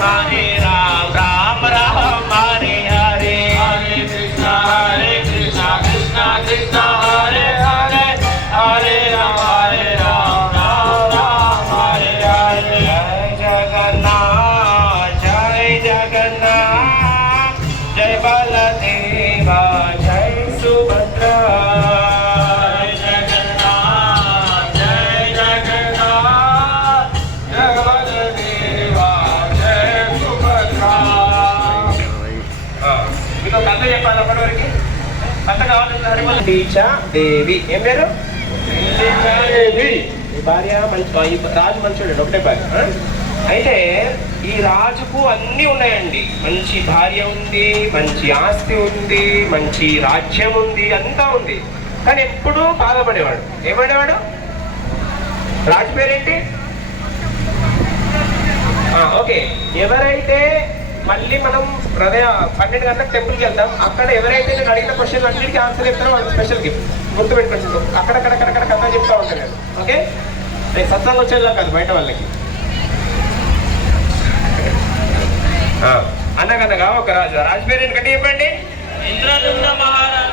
हरे राम राम राम हरे हरे हरे कृष्णा कृष्णा कृष्णा हरे हरे हरे राम राम राम हरे हरे जय जगन्नाथ जय बलदेवा जय सुभद्रा దేవి ఏం పేరు దేవి భార్య మంచి రాజు మంచోడు ఒకటే భార్య అయితే ఈ రాజుకు అన్నీ ఉన్నాయండి మంచి భార్య ఉంది మంచి ఆస్తి ఉంది మంచి రాజ్యం ఉంది అంతా ఉంది కానీ ఎప్పుడూ బాధపడేవాడు ఏమనేవాడు రాజు పేరేంటి ఓకే ఎవరైతే మళ్ళీ మనం 12 గంటలకు టెంపుల్కి వెళ్తాం అక్కడ ఎవరైతే నేను అడిగిన క్వశ్చన్ అన్నిటికీ ఆన్సర్ చెప్తారో వాళ్ళకి స్పెషల్ గిఫ్ట్ గుర్తుపెట్టుకోండి అక్కడక్కడక్కడక్కడ కథ చెప్తా ఉంటాను నేను ఓకే నేను సత్సంగం వచ్చేలా కాదు బయట వాళ్ళకి అనగనగా ఒక రాజు పేరు ఏంటి చెప్పండి ఇంద్రదుమ్న మహారాజు